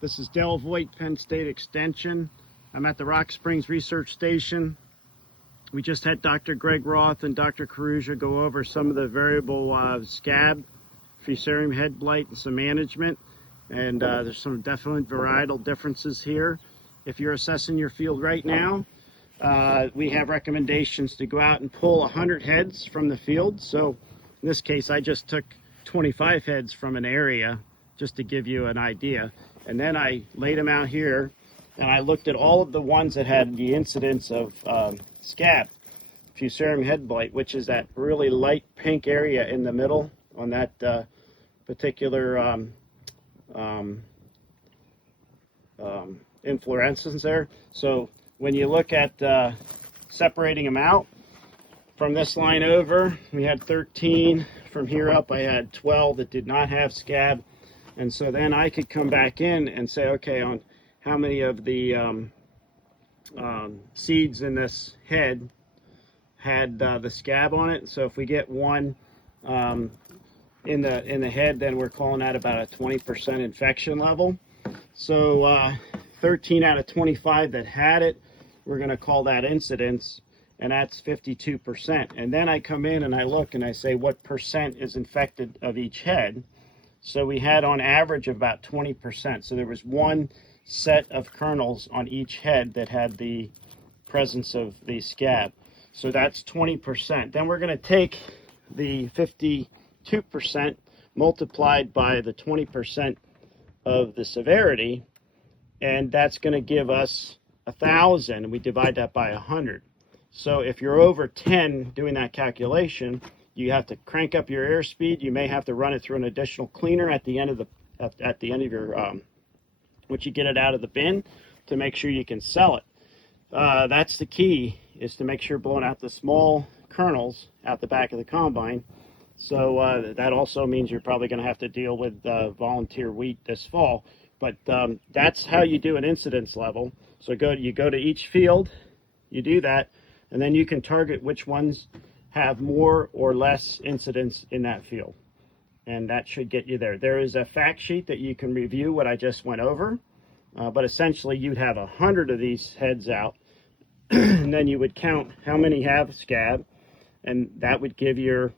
This is Dale Voigt, Penn State Extension. I'm at the Rock Springs Research Station. We just had Dr. Greg Roth and Dr. Caruja go over some of the variable scab, fusarium head blight, and some management. And there's some definite varietal differences here. If you're assessing your field right now, we have recommendations to go out and pull 100 heads from the field. So in this case, I just took 25 heads from an area just to give you an idea. And then I laid them out here and I looked at all of the ones that had the incidence of scab, fusarium head blight, which is that really light pink area in the middle on that particular inflorescence there. So when you look at separating them out, from this line over, we had 13. From here up, I had 12 that did not have scab. And so then I could come back in and say, okay, on how many of the seeds in this head had the scab on it. So if we get one in the head, then we're calling that about a 20% infection level. So 13 out of 25 that had it, we're going to call that incidence, and that's 52%. And then I come in and I look and I say what percent is infected of each head. So we had on average about 20%. So there was one set of kernels on each head that had the presence of the scab. So that's 20%. Then we're going to take the 52% multiplied by the 20% of the severity, and that's going to give us 1,000, and we divide that by 100. So if you're over 10 doing that calculation, you have to crank up your airspeed. You may have to run it through an additional cleaner at the end of your once you get it out of the bin, to make sure you can sell it. That's the key, is to make sure you're blowing out the small kernels out the back of the combine. So that also means you're probably going to have to deal with volunteer wheat this fall. But that's how you do an incidence level. So you go to each field, you do that, and then you can target which ones have more or less incidence in that field. And that should get you there. There is a fact sheet that you can review what I just went over. But essentially, you'd have 100 of these heads out. And then you would count how many have scab. And that would give your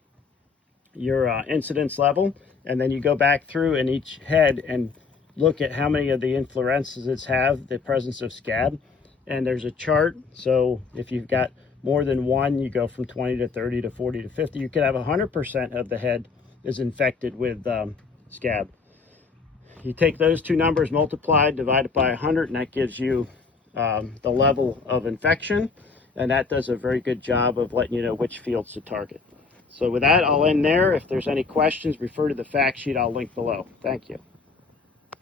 incidence level. And then you go back through in each head and look at how many of the inflorescences have the presence of scab. And there's a chart. So if you've got more than one, you go from 20 to 30 to 40 to 50. You could have 100% of the head is infected with scab. You take those two numbers, multiplied, divided by 100, and that gives you the level of infection. And that does a very good job of letting you know which fields to target. So with that, I'll end there. If there's any questions, refer to the fact sheet I'll link below. Thank you.